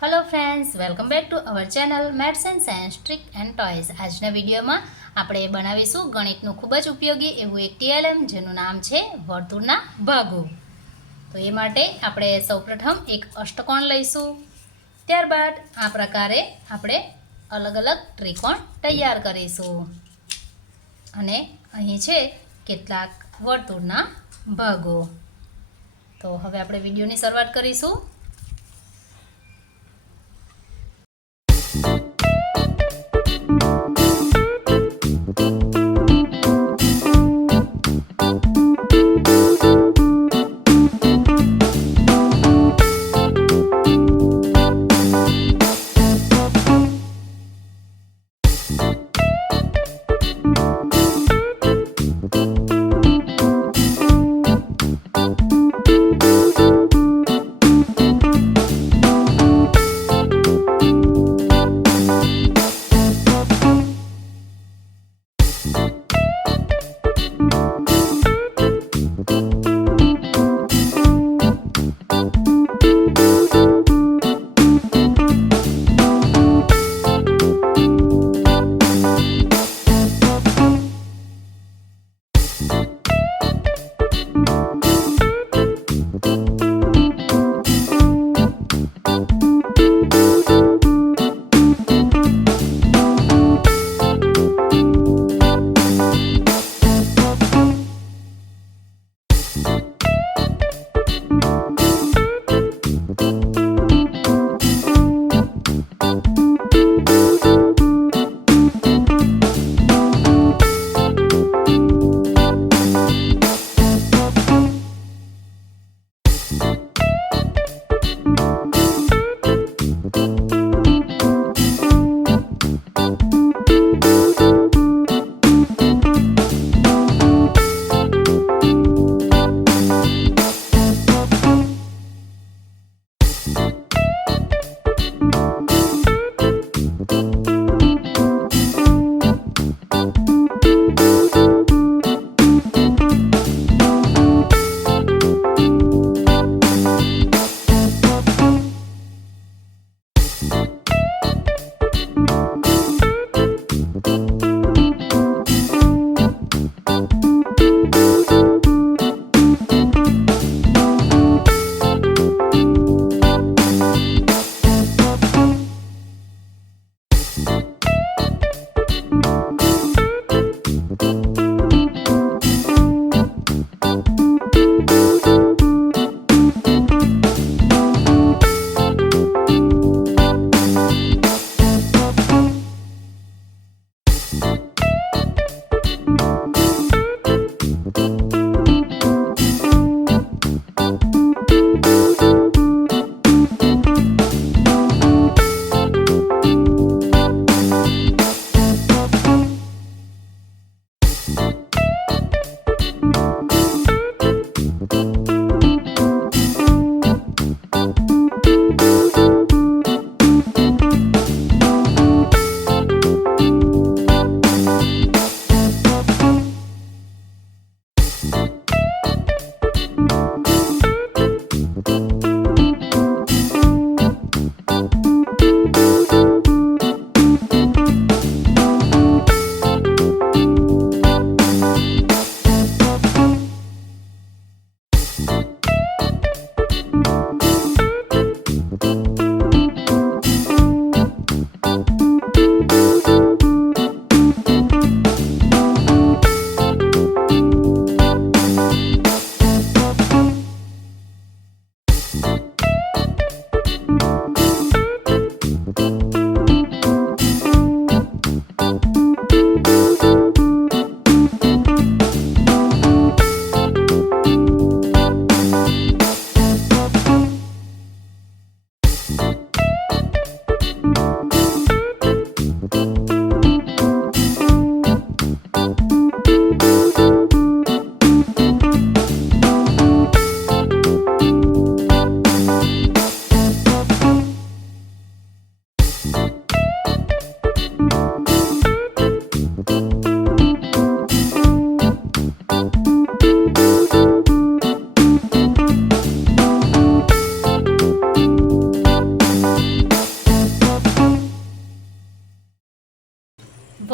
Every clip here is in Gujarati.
Hello friends, welcome back to our channel maths and science trick and toys. आजना विडियो में આપણે બનાવીશું ગણિતનું ખૂબ જ ઉપયોગી એવું એક ટીએલએમ જેનું નામ છે વર્તુળના ભાગો। તો એ માટે આપણે સૌપ્રથમ એક અષ્ટકોણ લઈશું। ત્યારબાદ આ પ્રકારે આપણે અલગ અલગ ત્રિકોણ તૈયાર કરીશું અને અહીં છે કેટલાક વર્તુળના ભાગો। તો હવે આપણે વિડિયોની શરૂઆત કરીશું।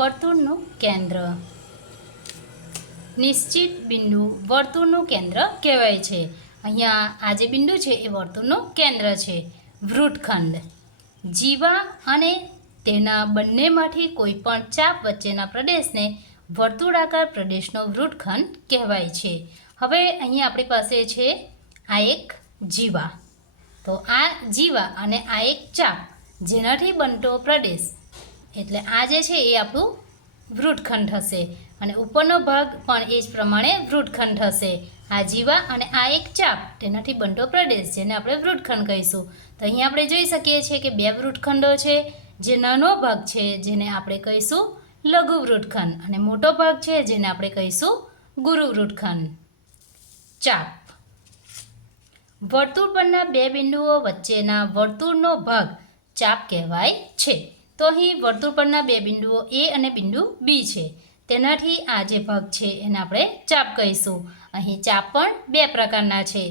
વર્તુળનું કેન્દ્ર. નિશ્ચિત બિંદુ વર્તુળનું કેન્દ્ર કહેવાય છે. અહીંયા આ જે બિંદુ છે એ વર્તુળનું કેન્દ્ર છે. વૃત્તખંડ. જીવા અને તેના બંનેમાંથી કોઈ પણ ચાપ વચ્ચેના પ્રદેશને વર્તુળાકાર પ્રદેશનો વૃત્તખંડ કહેવાય છે. હવે અહીં આપણી પાસે છે આ એક જીવા. તો આ જીવા અને આ એક ચાપ જેનાથી બનતો પ્રદેશ એટલે આ જે છે એ આપણું વૃત્તખંડ થશે અને ઉપરનો ભાગ પણ એ જ પ્રમાણે વૃત્તખંડ થશે. આ જીવા અને આ એક ચાપ તેનાથી બનતો પ્રદેશ જેને આપણે વૃત્તખંડ કહીશું. તો અહીં આપણે જોઈ શકીએ છીએ કે બે વૃત્તખંડો છે. જે નાનો ભાગ છે જેને આપણે કહીશું લઘુ વૃત્તખંડ અને મોટો ભાગ છે જેને આપણે કહીશું ગુરુ વૃત્તખંડ. ચાપ. વર્તુળ પરના બે બિંદુઓ વચ્ચેના વર્તુળનો ભાગ ચાપ કહેવાય છે. તો અહીં વર્તુળ પરના બે બિંદુઓ એ અને બિંદુ બી છે. તેનાથી આ જે ભાગ છે એને આપણે ચાપ કહીશું. અહીં ચાપ પણ બે પ્રકારના છે.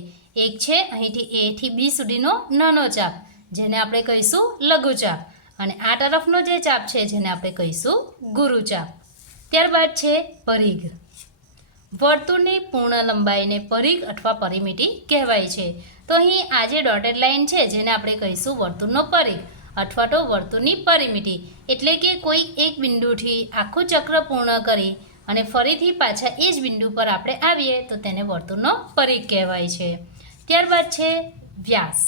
એક છે અહીંથી એ થી બી સુધીનો નાનો ચાપ જેને આપણે કહીશું લઘુ ચાપ અને આ તરફનો જે ચાપ છે જેને આપણે કહીશું ગુરુ ચાપ. ત્યારબાદ છે પરિઘ. વર્તુળની પૂર્ણ લંબાઈને પરિઘ અથવા પરિમિતિ કહેવાય છે. તો અહીં આ જે ડોટેડ લાઇન છે જેને આપણે કહીશું વર્તુળનો પરિઘ અથવા તો વર્તુળની પરિમિતિ. એટલે કે કોઈ એક બિંદુથી આખું ચક્ર પૂર્ણ કરી અને ફરીથી પાછા એ જ બિંદુ પર આપણે આવીએ તો તેને વર્તુળનો પરિઘ કહેવાય છે. ત્યારબાદ છે વ્યાસ.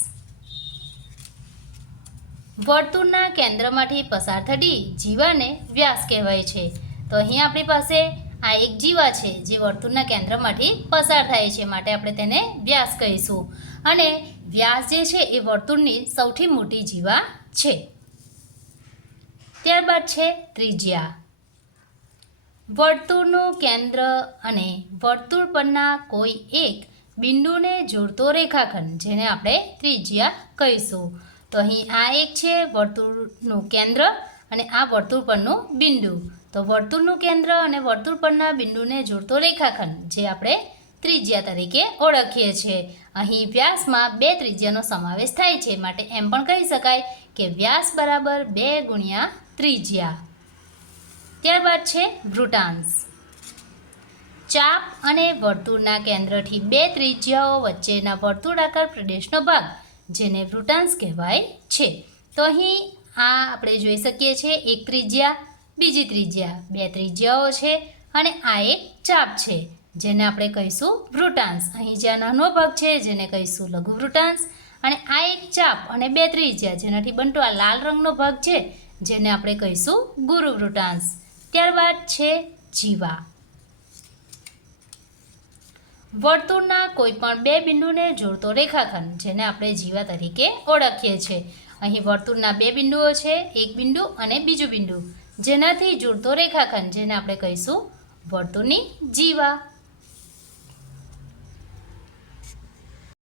વર્તુળના કેન્દ્રમાંથી પસાર થતી જીવાને વ્યાસ કહેવાય છે. તો અહીં આપણી પાસે આ એક જીવા છે જે વર્તુળના કેન્દ્રમાંથી પસાર થાય છે માટે આપણે તેને વ્યાસ કહીશું. અને વ્યાસ જે છે એ વર્તુળની સૌથી મોટી જીવા છે. ત્યારબાદ છે ત્રિજ્યા. વર્તુળનું કેન્દ્ર અને વર્તુળ પરના કોઈ એક બિંદુને જોડતો રેખાખંડ જેને આપણે ત્રિજ્યા કહીશું. તો અહીં આ એક છે વર્તુળનું કેન્દ્ર અને આ વર્તુળ પરનું બિંદુ. તો વર્તુળનું કેન્દ્ર અને વર્તુળ પરના બિંદુને જોડતો રેખાખંડ જે આપણે ત્રિજ્યા તરીકે ઓળખીએ છીએ. અહીં વ્યાસમાં બે ત્રિજ્યાનો સમાવેશ થાય છે માટે એમ પણ કહી શકાય કે વ્યાસ બરાબર 2 ગુણ્યા ત્રિજ્યા. ત્યારબાદ છે વૃત્તાંશ. ચાપ અને વર્તુળના કેન્દ્રથી બે ત્રિજ્યાઓ વચ્ચેના વર્તુળાકાર પ્રદેશનો ભાગ જેને વૃત્તાંશ કહેવાય છે. તો અહીં આ આપણે જોઈ શકીએ છીએ એક ત્રિજ્યા, બીજી ત્રિજ્યા, બે ત્રિજ્યાઓ છે અને આ એક ચાપ છે જેને આપણે કહીશું વૃત્તાંશ. અહીં જ્યાં નાનો ભાગ છે જેને કહીશું લઘુ વૃત્તાંશ અને આ એક ચાપ અને બે ત્રિજ્યા જેનાથી બનતો આ લાલ રંગનો ભાગ છે જેને આપણે કહીશું ગુરુ વૃત્તાંશ. ત્યારબાદ છે જીવા. વર્તુળના કોઈ પણ બે બિંદુને જોડતો રેખાખંડ જેને આપણે જીવા તરીકે ઓળખીએ છીએ. અહીં વર્તુળના બે બિંદુઓ છે, એક બિંદુ અને બીજું બિંદુ જેનાથી જોડતો રેખાખંડ જેને આપણે કહીશું વર્તુળની જીવા.